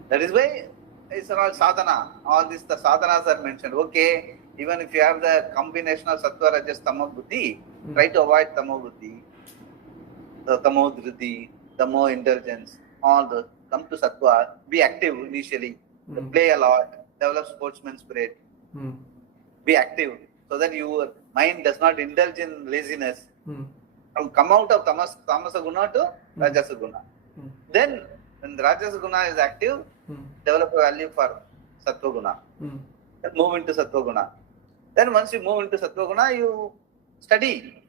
That is why it's all sadhana. All these, the sadhanas are mentioned. Okay, even if you have the combination of Sattva, Rajas, Tamo Buddhi, try to avoid Tamo Buddhi. The Tamo Dhritti, Tamo indulgence, all those. Come to Sattva, be active initially, play a lot, develop sportsman spirit, be active so that your mind does not indulge in laziness. Come out of Tamasa Guna to Rajasa Guna. Then, when the Rajasa Guna is active, develop a value for Sattva Guna. Then move into Sattva Guna. Then once you move into Sattva Guna, you study,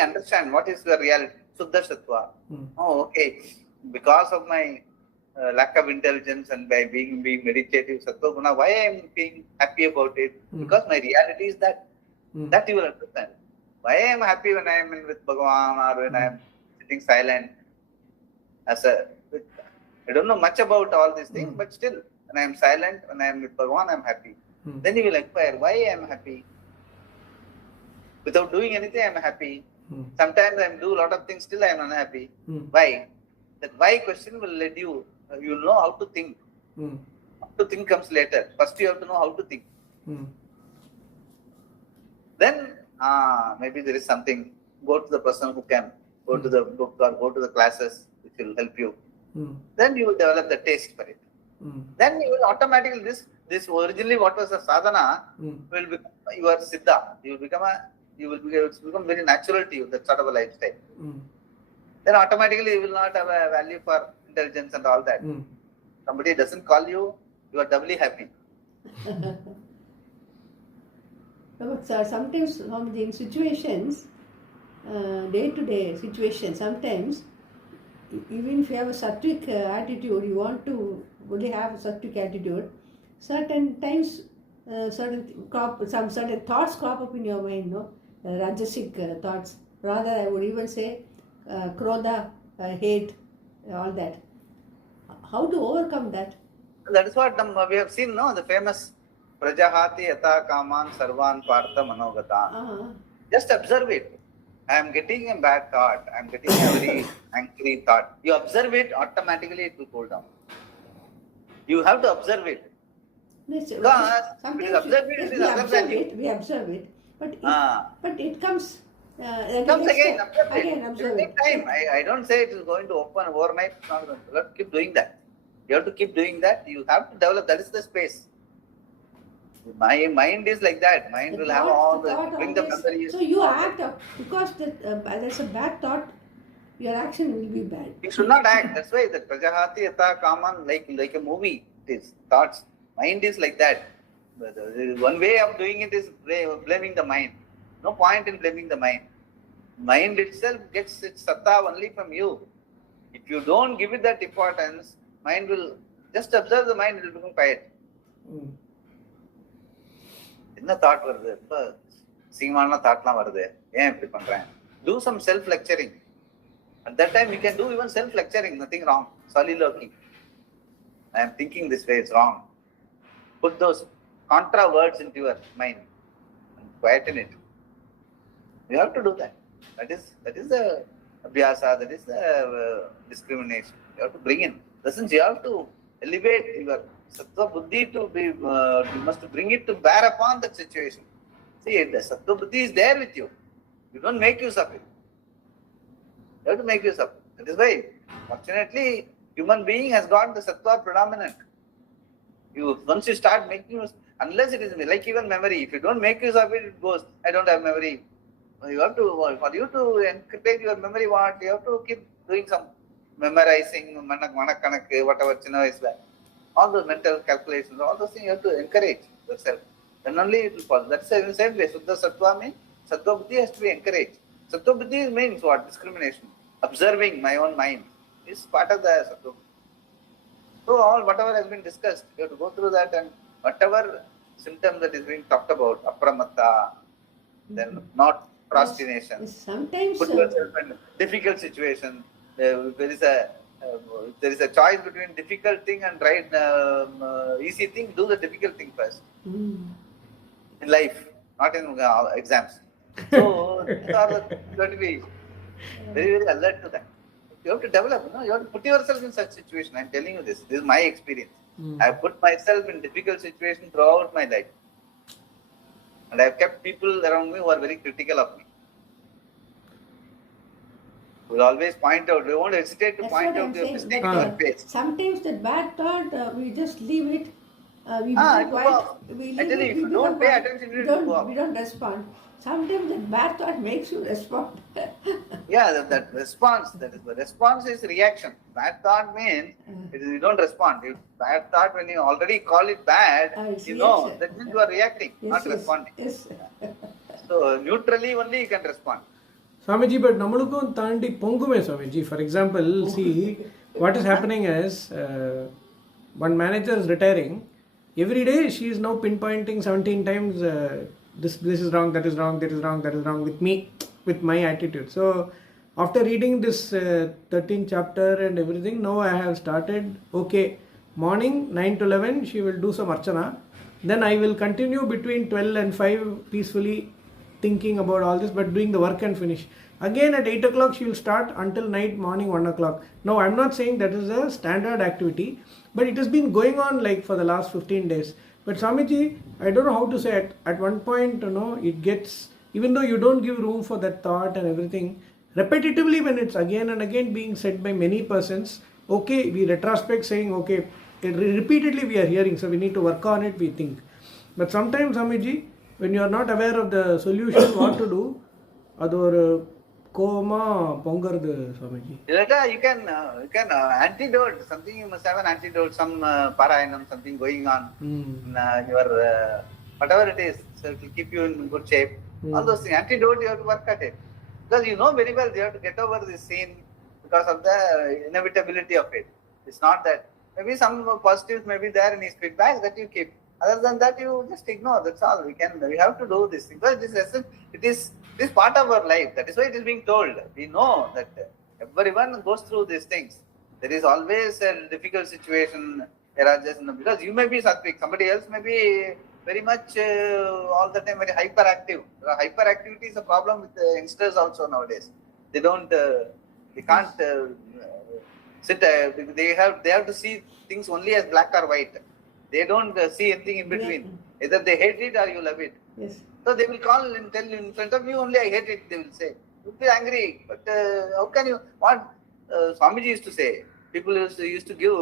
understand what is your reality. Suddha Sattva. Oh, okay. Because of my lack of intelligence and by being meditative Sattva Guna, why I am being happy about it? Because my reality is that. That you will understand. Why I am happy when I am with Bhagavan or when I am sitting silent. I don't know much about all these things, but still, when I am silent, when I am with Bhagavan, I am happy. Then you will inquire, why I am happy? Without doing anything, I am happy. Sometimes I do a lot of things, still I am unhappy. Why? That why question will let you, you know how to think. How to think comes later. First you have to know how to think. Then, maybe there is something. Go to the person who can. Go to the book or go to the classes which will help you. Then you will develop the taste for it. Then you will automatically, this originally what was a sadhana will become your siddha. You will become very natural to you, that sort of a lifestyle. Then automatically you will not have a value for intelligence and all that. Somebody doesn't call you, you are doubly happy. But sometimes in situations, day-to-day situations, sometimes even if you have a sattvic attitude, you want to only have a sattvic attitude, certain times certain thoughts crop up in your mind, rajasic thoughts. Rather, I would even say krodha, hate, all that. How to overcome that? That is what we have seen, no? The famous Prajahati yata kaman sarvan partha manogata. Just observe it. I am getting a bad thought. I am getting a very angry thought. You observe it, automatically it will cool down. You have to observe it. Yes, Because we observe it, but it comes. Comes again. Observe it. Time. I don't say it is going to open overnight. It's not going to. You have to keep doing that. You have to keep doing that. You have to develop. That is the space. My mind is like that. Mind will have all the bring the memories. So you act up because there's a bad thought. Your action will be bad. You should not act. That's why the Prajahati yata kaman, like a movie. It is thoughts. Mind is like that. One way of doing it is blaming the mind. No point in blaming the mind. Mind itself gets its satta only from you. If you don't give it that importance, mind will just observe the mind, it will become quiet. என்ன thought வருது இப்ப சீமான தாட்லாம் வருது ஏன் இப்படி பண்றேன் do some self lecturing at that time you can do even self lecturing, nothing wrong. Soliloquy, I am thinking this way, it's wrong. Put those contra words into your mind and quieten it. You have to do that. That is the abhyasa, that is the discrimination you have to bring in. Since you have to elevate your sattva buddhi to be, you must bring it to bear upon that situation. See, the sattva buddhi is there with you. You don't make use of it. You have to make use of it. That is why, fortunately, human being has got the sattva predominant. Once you start making use, Unless it is like even memory. If you don't make use of it, it goes. I don't have memory. You have to, for you to encourage your memory, what? You have to keep doing some memorizing, whatever, is that. All those mental calculations, all those things you have to encourage yourself. Then only it will follow. That's the same way. Suddha Sattva means, Sattva Buddhi has to be encouraged. Sattva Buddhi means what? Discrimination. Observing my own mind is part of the Sattva Buddhi. So all whatever has been discussed, you have to go through that, and whatever symptom that is being talked about, apramatta, then not procrastination, Sometimes put yourself in difficult situation. There is a choice between difficult thing and right easy thing. Do the difficult thing first in life, not in exams. So you have to be very, very alert to that. You have to develop. You have to put yourself in such situation. I am telling you this. This is my experience. I have put myself in difficult situations throughout my life, and I have kept people around me who are very critical of me. Will always point out. They won't hesitate to That's point what out I'm their saying, mistake that, in your face. sometimes that bad thought, we just leave it. We I become quiet. tell We you, leave it. if We you become don't pay quiet. attention, you We will go up. we don't respond. Sometimes that bad thought makes you respond. Yeah, that response, that is the response is reaction. Bad thought means you don't respond. If bad thought, when you already call it bad, It's you know, reaction. that means you are reacting, not yes, responding. yes. So neutrally only you can respond. Swamiji, but namalukku tandi pongume Swamiji. For example, see what is happening is one manager is retiring. Every day she is now pinpointing 17 times this is wrong, that is wrong, that is wrong, that is wrong with me, with my attitude. So after reading this 13th chapter and everything, now I have started, okay, morning 9 to 11 she will do some archana. Then I will continue between 12 and 5 peacefully thinking about all this, but doing the work and finish. Again at 8 o'clock she will start until night, morning 1 o'clock. Now I'm not saying that is a standard activity, but it has been going on like for the last 15 days. But Swamiji, I don't know how to say it. At one point, it gets, even though you don't give room for that thought and everything, repetitively when it's again and again being said by many persons, okay, we retrospect saying, okay, repeatedly we are hearing, so we need to work on it, we think. But sometimes, Swamiji, when you are not aware of the solution, what to do, adu Koma pongardu, Swamiji. You can antidote, something you must have an antidote, some parayanam, something going on in your, whatever it is, so it will keep you in good shape. All those things, antidote, you have to work at it. Because you know very well you have to get over this scene because of the inevitability of it. It's not that, maybe some positives may be there in his feedback that you keep. Other than that, you just ignore. That's all. We have to do this. Because it is part of our life. That is why it is being told. We know that everyone goes through these things. There is always a difficult situation arises because you may be sattvic, somebody else may be very much all the time very hyperactive. Hyperactivity is a problem with the youngsters also nowadays. They can't sit. They have to see things only as black or white. They don't see anything in between. Yeah. Either they hate it or you love it. Yes. So they will call and tell you in front of you only, I hate it, they will say. You'll be angry, but how can you, what Swamiji used to say, people used to give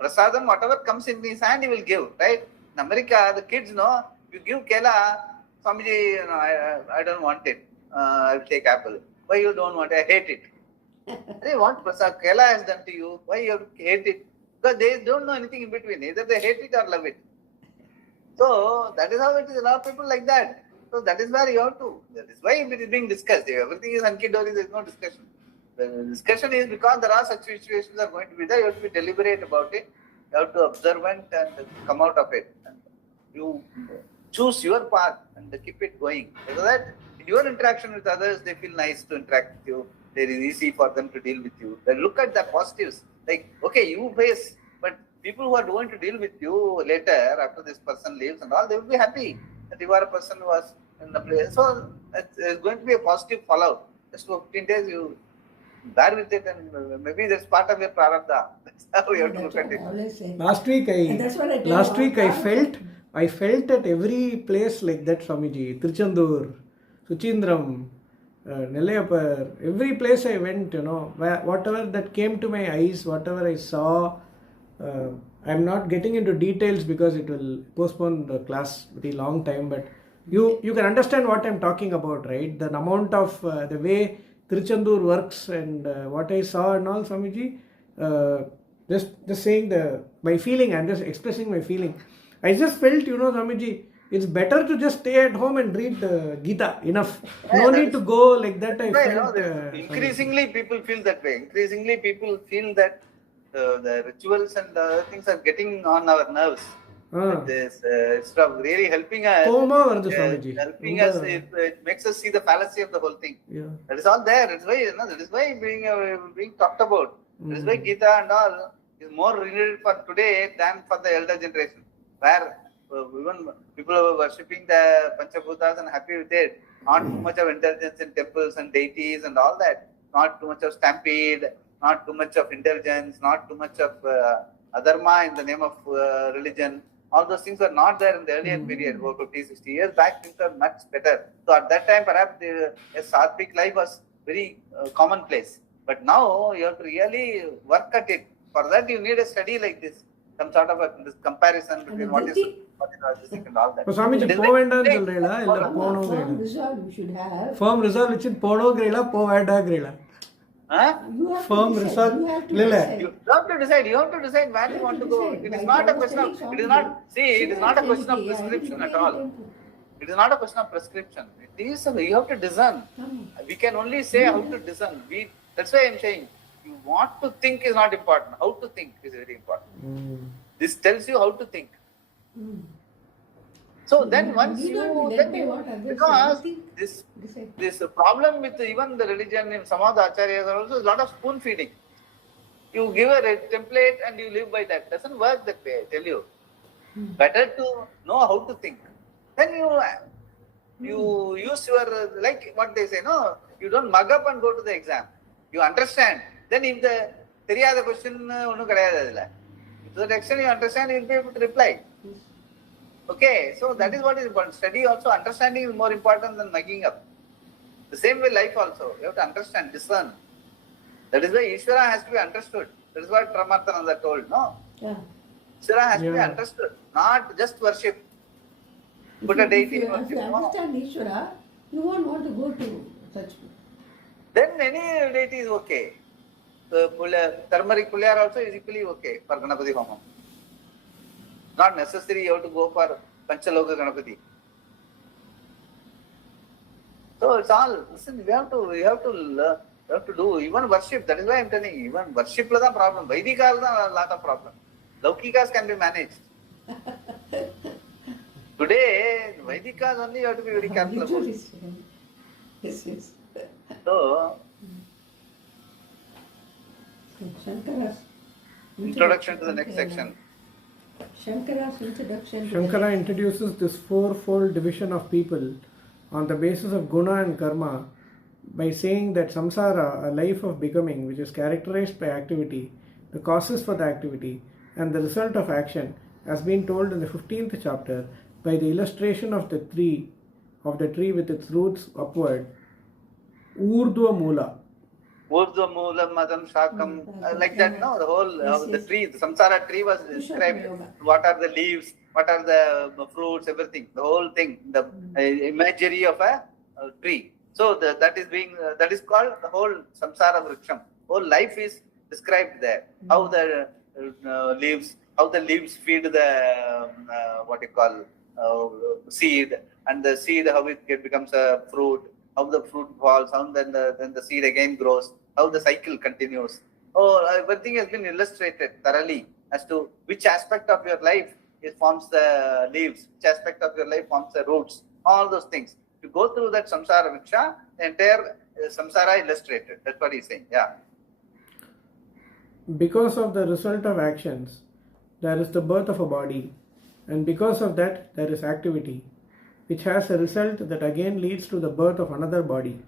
prasadam, whatever comes in his hand, he will give, right? In America, the kids know, you give kela, Swamiji, I don't want it, I will take apple. Why you don't want it? I hate it. They want prasad, kela has done to you, why you hate it? Because they don't know anything in between, either they hate it or love it. So that is how it is. A lot of people like that. So that is where you have to. That is why it is being discussed. If everything is hunky-dory, there is no discussion. The discussion is because there are such situations are going to be there. You have to be deliberate about it. You have to observant and come out of it. And you choose your path and keep it going. So that in your interaction with others, they feel nice to interact with you. It is easy for them to deal with you. Then look at the positives. Like, okay, you face, but people who are going to deal with you later, after this person leaves and all, they will be happy that you are a person who was in the place. So it's going to be a positive fallout. Just for 15 days, you bear with it, and maybe that's part of your prarabdha. That's how you have to look at it. Last week I felt at every place like that, Swamiji. Tirchandur, Suchindram, Nelayapar, every place I went, whatever that came to my eyes, whatever I saw, I'm not getting into details because it will postpone the class very long time, but you can understand what I'm talking about, right? The amount of the way Tiruchendur works and what I saw and all, Swamiji. Just saying my feeling. I'm just expressing my feeling. I just felt, Swamiji, it's better to just stay at home and read the Gita. Enough. No need to go like that. I felt. Increasingly, people feel that way. Increasingly, people feel that the rituals and the other things are getting on our nerves. This instead of really helping us, it makes us see the fallacy of the whole thing. Yeah. That is all there. That is why being talked about. That is why Gita and all is more related for today than for the elder generation, where even people are worshipping the Panchabhutas and happy with it. Not too much of intelligence in temples and deities and all that. Not too much of stampede. Not too much of intelligence. Not too much of adharma in the name of religion. All those things were not there in the earlier period, about 50, 60 years back. Things were much better. So at that time, perhaps a sattvic life was very commonplace. But now you have to really work at it. For that, you need a study like this, some sort of this comparison between what is logistic and all that. Swamiji, firm resolve you should have. Firm resolve which is pono grela, po vada grela. Firm resolve. You have to decide. You have to decide where you want to go. It is not a question of. It is not. See, it is not a question of prescription at all. It is not a question of prescription. It is. You have to discern. We can only say how to discern. That's why I am saying. What to think is not important. How to think is very important. This tells you how to think. So then once because this problem with even the religion in some of the acharyas are also a lot of spoon feeding. You give a template and you live by that. Doesn't work that way, I tell you. Better to know how to think. Then you use your, like what they say, no, you don't mug up and go to the exam. You understand. Then if the theriyada question onnu kadayadhu, to that extent you understand, you will be able to reply. Okay, so that is what is important. Study also, understanding is more important than mugging up. The same way life also. You have to understand, discern. That is why Ishvara has to be understood. That is what Ramarthananda told, no? Yeah. Ishvara has to be understood, not just worship. Put a deity in worship. If you understand Ishvara, you won't want to go to such. Then any deity is okay. Turmeric pulyar also is equally okay for Ganapati Homam. Not necessary you have to go for Panchaloka Ganapati. So it's all, listen, we have to do even worship. That is why I am telling you, even worship is a problem. Vaidika is a lot of problem. Laukikas can be managed. Today, Vaidikas only you have to be very careful about. Yes. So, Shankara's introduction to the next section. Shankara's introduction. Shankara introduces this fourfold division of people on the basis of guna and karma by saying that samsara, a life of becoming which is characterized by activity, the causes for the activity, and the result of action, has been told in the 15th chapter by the illustration of the tree with its roots upward, Urdhva Mula. Urdhva Mula Madam Shakam, like that, no? The whole, the tree, the samsara tree was described. What are the leaves, what are the fruits, everything, the whole thing, the imagery of a tree. So that is called the whole samsara vriksham. Whole life is described there. How the leaves feed the seed, and the seed how it becomes a fruit, how the fruit falls, how then the seed again grows, how the cycle continues. Everything has been illustrated thoroughly as to which aspect of your life forms the leaves, which aspect of your life forms the roots, all those things. To go through that samsara vriksha, the entire samsara illustrated. That's what he's saying. Yeah. Because of the result of actions, there is the birth of a body, and because of that, there is activity, which has a result that again leads to the birth of another body.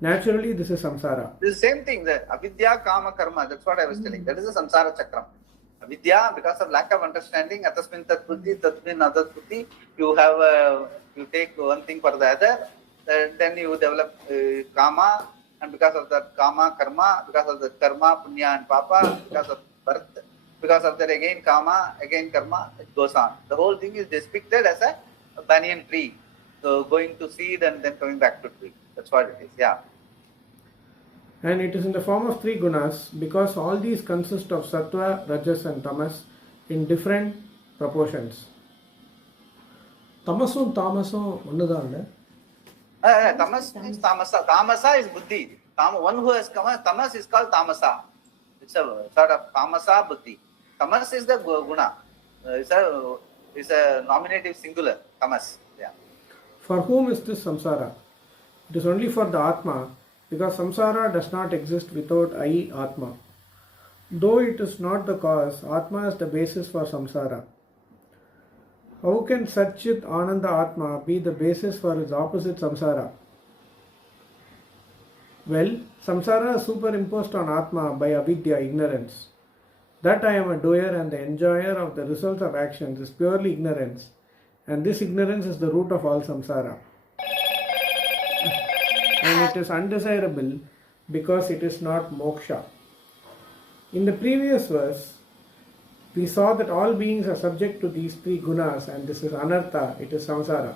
Naturally, this is samsara. This is the same thing, the avidya, kama, karma. That's what I was telling. That is the samsara chakram. Avidya, because of lack of understanding, atasmin tat buddhi, tasmin adat buddhi, you take one thing for the other, then you develop kama, and because of that kama, karma, because of the karma, punya and papa, because of birth, Because of that, again kama, again karma, it goes on. The whole thing is depicted as a banyan tree. So going to seed and then coming back to tree. That's what it is. Yeah. And it is in the form of three gunas because all these consist of sattva, rajas and tamas in different proportions. Tamasum tamasum onnudaana. Tamas means tamasa. Tamasa is buddhi. One who has come, tamas is called tamasa. It's a sort of tamasa buddhi. Tamas is the guna. It's a nominative singular. Tamas. Yeah. For whom is this samsara? It is only for the Atma, because samsara does not exist without I, Atma. Though it is not the cause, Atma is the basis for samsara. How can Satchit Ananda Atma be the basis for its opposite samsara? Well, samsara is superimposed on Atma by avidya, ignorance. That I am a doer and the enjoyer of the results of actions is purely ignorance, and this ignorance is the root of all samsara. And it is undesirable because it is not moksha. In the previous verse, we saw that all beings are subject to these three gunas, and this is anartha, it is samsara.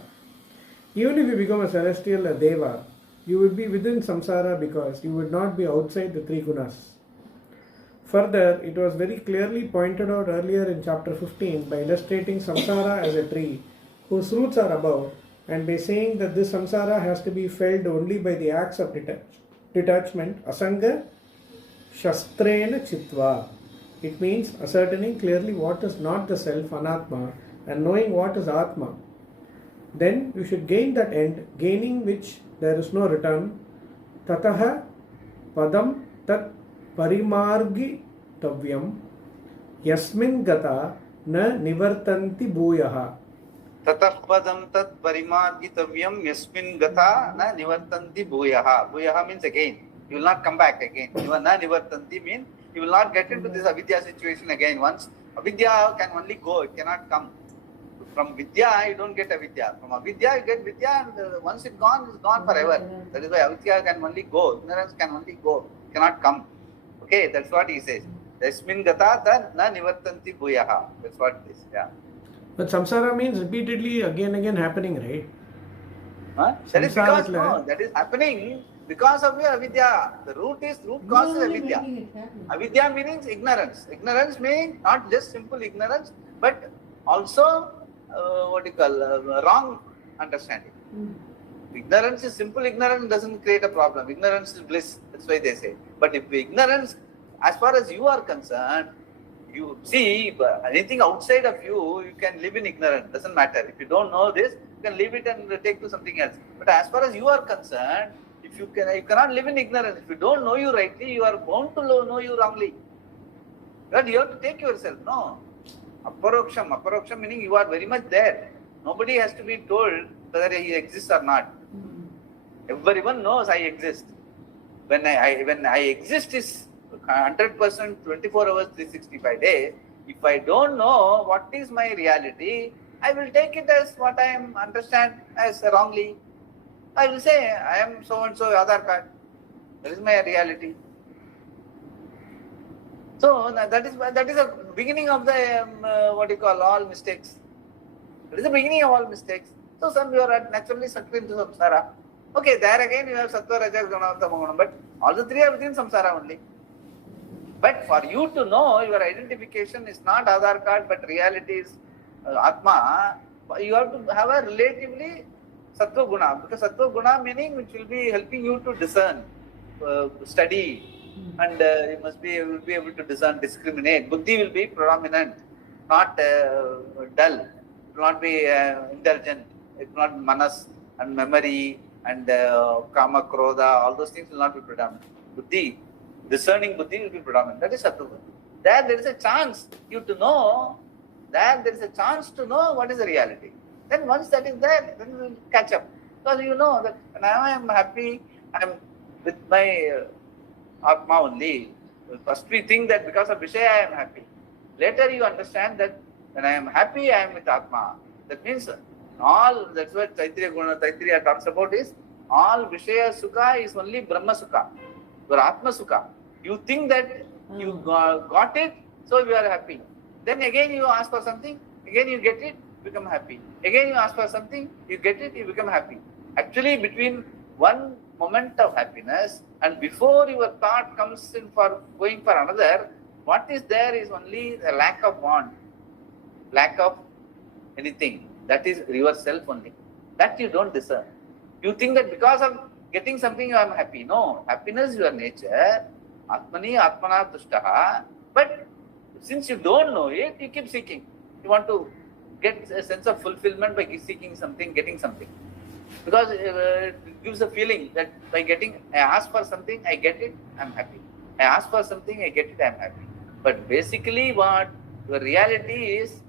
Even if you become a celestial, a deva, you would be within samsara because you would not be outside the three gunas. Further, it was very clearly pointed out earlier in chapter 15 by illustrating samsara as a tree whose roots are above, and by saying that this samsara has to be felt only by the acts of detachment, asanga shastrena chitva. It means ascertaining clearly what is not the self, anatma, and knowing what is atma. Then you should gain that end, gaining which there is no return. Tataha padam tat parimargi tavyam yasmin gata na nivartanti bhuyaha. Tatah padam tat parimargitavyam yasmin gata na nivartanti bhuyaha. Bhuyaha means again. You will not come back again. Na nivartanti means you will not get into this avidya situation again. Once avidya can only go, it cannot come. From vidya, you don't get avidya. From avidya, you get vidya, and once it's gone forever. That is why avidya can only go. Ignorance can only go, cannot come. Okay, that's what he says. Yasmin gata na nivartanti bhuyaha. That's what it is. Yeah. But samsara means repeatedly again happening, right? Huh? That is because that is happening because of your avidya. The root cause is avidya. Avidya means ignorance. Ignorance means not just simple ignorance, but also wrong understanding. Ignorance is simple ignorance, doesn't create a problem. Ignorance is bliss. That's why they say. But if ignorance, as far as you are concerned, you see anything outside of you, you can live in ignorance. Doesn't matter. If you don't know this, you can leave it and take to something else. But as far as you are concerned, if you cannot live in ignorance. If you don't know you rightly, you are bound to know you wrongly. But you have to take yourself. No. Aparoksham meaning you are very much there. Nobody has to be told whether he exists or not. Everyone knows I exist. When I exist is 100%, 24 hours, 365 days. If I don't know what is my reality, I will take it as what I understand as wrongly. I will say I am so and so Aadhaar card. That is my reality. So that is the beginning of the all mistakes. That is the beginning of all mistakes. So some you are naturally sucked into samsara. Okay, there again you have sattva, rajas, guna, tamaguna, but all the three are within samsara only. But for you to know your identification is not Aadhaar card, but reality is Atma, you have to have a relatively sattva guna, because sattva guna meaning which will be helping you to discern, study, and you will be able to discern, discriminate. Buddhi will be predominant, not dull. It will not be indulgent. It will not be manas and memory and kama, krodha, all those things will not be predominant. Buddhi, discerning buddhi will be predominant. That is sattva. There is a chance you to know, there is a chance to know what is the reality. Then once that is there, then you will catch up. Because you know that when I am happy, I am with my Atma only. First we think that because of Vishaya I am happy. Later you understand that when I am happy, I am with Atma. That means that's what Taittiriya talks about is, all Vishaya Sukha is only Brahma Sukha, or Atma Sukha. You think that you got it so you are happy. Then again you ask for something, again you get it, become happy. Again you ask for something, you get it, you become happy. Actually, between one moment of happiness and before your thought comes in for going for another, what is there is only a lack of want, lack of anything. That is your self only. That you don't discern. You think that because of getting something you are happy. No, happiness is your nature. Atmani atmana tushtaha. But since you don't know it, you keep seeking. You want to get a sense of fulfillment by seeking something, getting something. Because it gives a feeling that by getting, I ask for something, I get it, I'm happy. I ask for something, I get it, I'm happy. But basically what your reality is,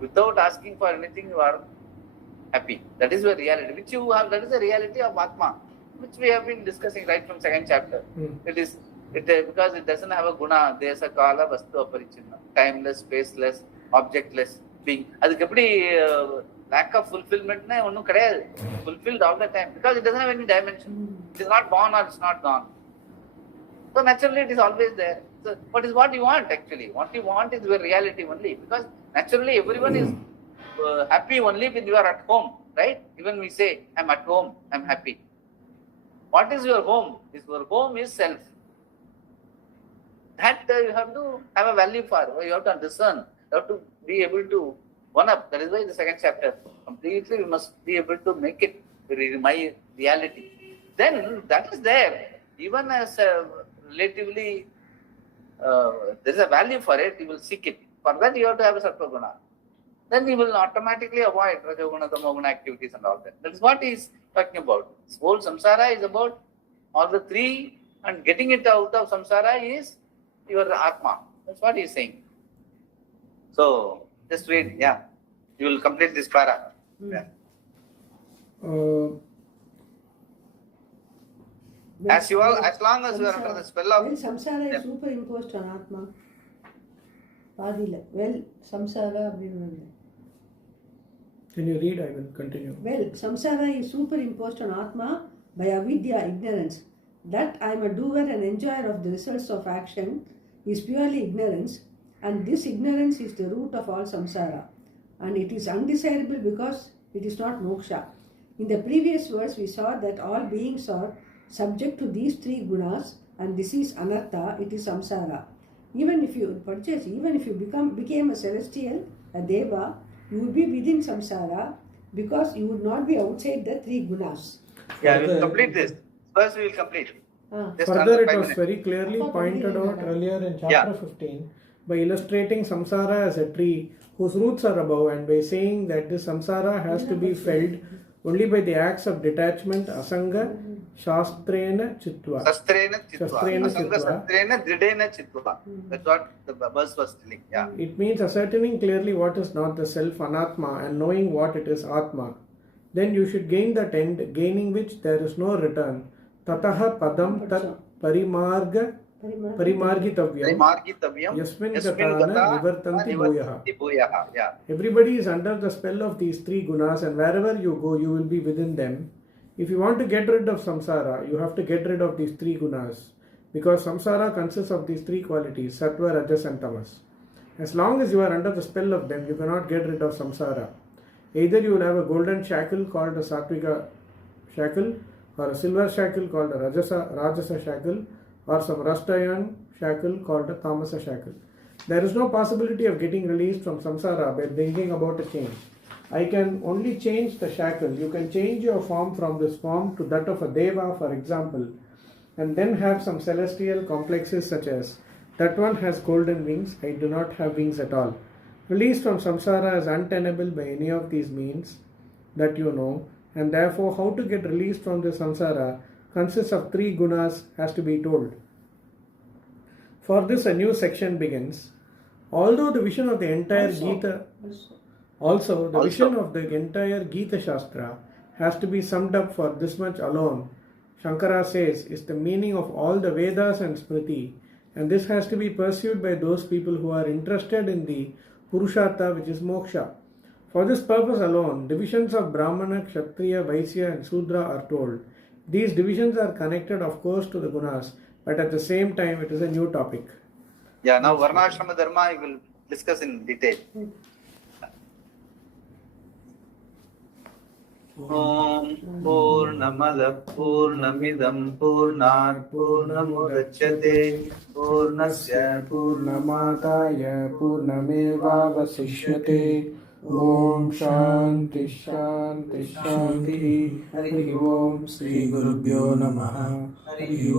without asking for anything, you are happy. That is your reality, which you have. That is the reality of Atma, which we have been discussing right from second chapter. Because it doesn't have a guna, desa, kala, vastu, aparichina, timeless, spaceless, objectless being. Adukku lack of fulfillment na onnum kedayadu. Fulfilled all the time because it doesn't have any dimension. It is not born or it's not gone. So naturally it is always there. So what is what you want actually? What you want is your reality only, because naturally everyone is happy only when you are at home, right? Even we say, I'm at home, I'm happy. What is your home? Your home is self. That you have to have a value for. You have to discern. You have to be able to one up. That is why the second chapter completely we must be able to make it my reality. Then that is there. Even as relatively there is a value for it, you will seek it. For that you have to have a sattva guna. Then you will automatically avoid rajoguna, tamoguna activities and all that. That is what he is talking about. This whole samsara is about all the three, and getting it out of samsara is your atma. That's what he is saying. So just read, yeah. You will complete this para. Yeah. As long as you are under the spell of... Well, samsara is superimposed on Atma. Padila. Well, samsara... Can you read? I will continue. Well, samsara is superimposed on Atma by avidya, ignorance. That I am a doer and enjoyer of the results of action is purely ignorance, and this ignorance is the root of all samsara. And it is undesirable because it is not moksha. In the previous verse, we saw that all beings are subject to these three gunas, and this is anartha, it is samsara. Even if you became a celestial, a deva, you would be within samsara because you would not be outside the three gunas. Yeah, we will complete this. First we will complete. Further, it was very clearly pointed out earlier in chapter 15 by illustrating samsara as a tree whose roots are above, and by saying that this samsara has to be felled only by the acts of detachment, asanga, shastrena chitva. Shastrena dridena chitva. That's what the verse was telling. Yeah. It means ascertaining clearly what is not the self, anatma, and knowing what it is, atma. Then you should gain that end, gaining which there is no return. Tataha padam tat parimargitavyam yasmin gatana nivartanti bhuyaha. Yeah. Everybody is under the spell of these three gunas, and wherever you go, you will be within them. If you want to get rid of samsara, you have to get rid of these three gunas, because samsara consists of these three qualities, sattva, rajas and tamas. As long as you are under the spell of them, you cannot get rid of samsara. Either you will have a golden shackle called a sattvika shackle, or a silver shackle called a rajasa shackle, or some rust iron shackle called a tamasa shackle. There is no possibility of getting released from samsara by thinking about a change. I can only change the shackle. You can change your form from this form to that of a deva, for example, and then have some celestial complexes such as, that one has golden wings, I do not have wings at all. Release from samsara is untenable by any of these means that you know, and therefore how to get released from the samsara consists of three gunas has to be told. For this a new section begins. Although the vision of the entire Gita vision of the entire Gita Shastra has to be summed up for this much alone, Shankara says, is the meaning of all the Vedas and Smriti, and this has to be pursued by those people who are interested in the Purushartha, which is moksha. For this purpose alone, divisions of Brahmana, Kshatriya, Vaisya and Sudra are told. These divisions are connected, of course, to the gunas, but at the same time it is a new topic. Yeah, now Varnashrama Dharma I will discuss in detail. Om Purnamada Purnamidam Purnat Purnamudachyate Purnasya Purnamataya Purnamevavasishyate. Om Shanti Shanti Shanti. Hari Om Sri Gurubhyo Namaha. Hari Om.